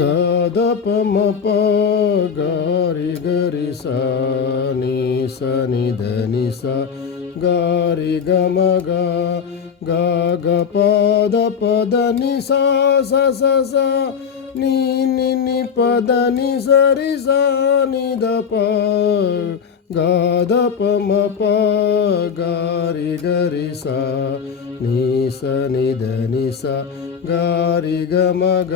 ಗದ ಪಮ ಪ ಗಾರಿ ಗರಿ ಸ ni ಸ ni ದ ni ಸ ಗಾರಿ ಗ ಮ ಗ ಗ ಗ ಪ ದ ಪ ದ ni ಸ ಸ ಸ ಸ ni ni ni ಪ ದ ni ಸ ರಿ ಸ ni ದ ಪ ಗ ದ ಪ ಮ ಪ ಗಾರಿ ಗರಿ ಸ ni ಸ ni ದ ni ಸ ಗಾರಿ ಗ ಮ ಗ